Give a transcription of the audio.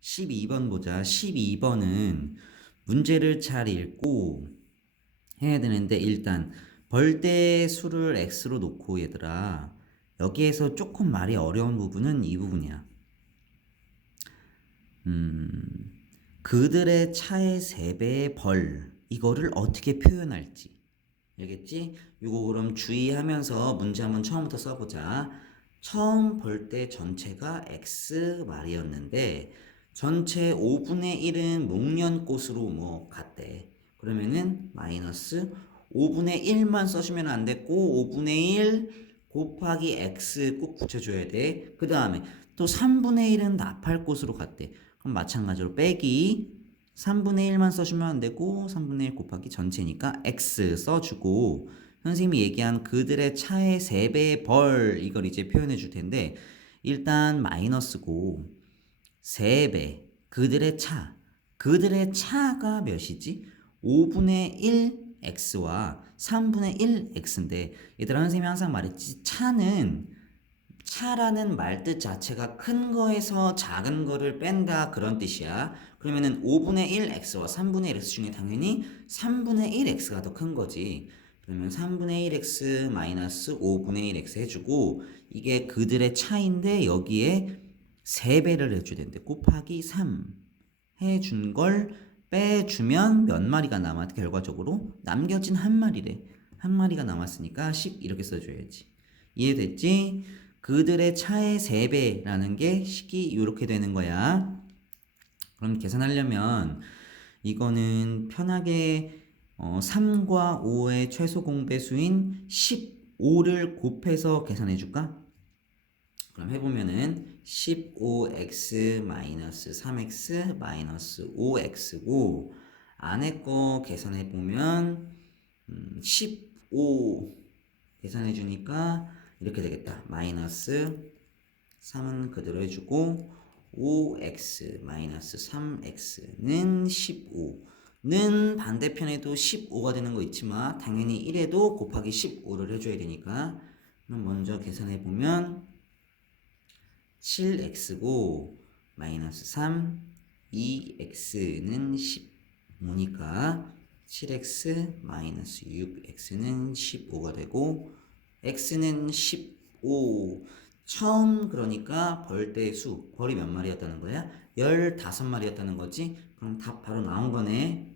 12번 보자. 12번은 문제를 잘 읽고 해야 되는데 일단 벌대 수를 x로 놓고 얘들아 여기에서 조금 말이 어려운 부분은 이 부분이야. 음, 그들의 차의 세 배의 벌 이거를 어떻게 표현할지 알겠지? 이거 그럼 주의하면서 문제 한번 처음부터 써보자. 처음 볼때 전체가 x 말이었는데 전체 5분의 1은 목련꽃으로 뭐 같대. 그러면은 마이너스 5분의 1만 써주면 안 됐고 5분의 1 곱하기 x 꼭 붙여줘야 돼. 그 다음에 또 3분의 1은 나팔꽃으로 같대. 그럼 마찬가지로 빼기 3분의 1만 써주면 안 되고 3분의 1 곱하기 전체니까 x 써주고 선생님이 얘기한 그들의 차의 3배의 벌 이걸 이제 표현해 줄 텐데 일단 마이너스고 3배 그들의 차 그들의 차가 몇이지? 5분의 1 x와 3분의 1 x인데 얘들아 선생님이 항상 말했지 차는 차라는 말 뜻 자체가 큰 거에서 작은 거를 뺀다 그런 뜻이야. 그러면은 5분의 1 x와 3분의 1 x 중에 당연히 3분의 1 x가 더 큰 거지. 그러면 3분의 1 x 마이너스 5분의 1 x 해주고 이게 그들의 차인데 여기에 3배를 해줘야 되는데 곱하기 3 해준 걸 빼주면 몇 마리가 남아 결과적으로 남겨진 한 마리래. 한 마리가 남았으니까 10 이렇게 써줘야지. 이해됐지? 그들의 차의 3배라는 게 식이 이렇게 되는 거야. 그럼 계산하려면 이거는 편하게 어, 3과 5의 최소 공배수인 15를 곱해서 계산해 줄까? 그럼 해보면은 15x 마이너스 3x 마이너스 5x고 안에 거 계산해 보면 음, 15 계산해 주니까 이렇게 되겠다. 마이너스 3은 그대로 해주고 5x 마이너스 3x는 15는 반대편에도 15가 되는 거 있지만 당연히 1에도 곱하기 15를 해줘야 되니까 먼저 계산해 보면 7x고 마이너스 3 2x는 15니까 7x 마이너스 6x는 15가 되고 x는 15 처음 그러니까 벌대의 수 벌이 몇 마리였다는 거야? 15마리였다는 거지? 그럼 답 바로 나온 거네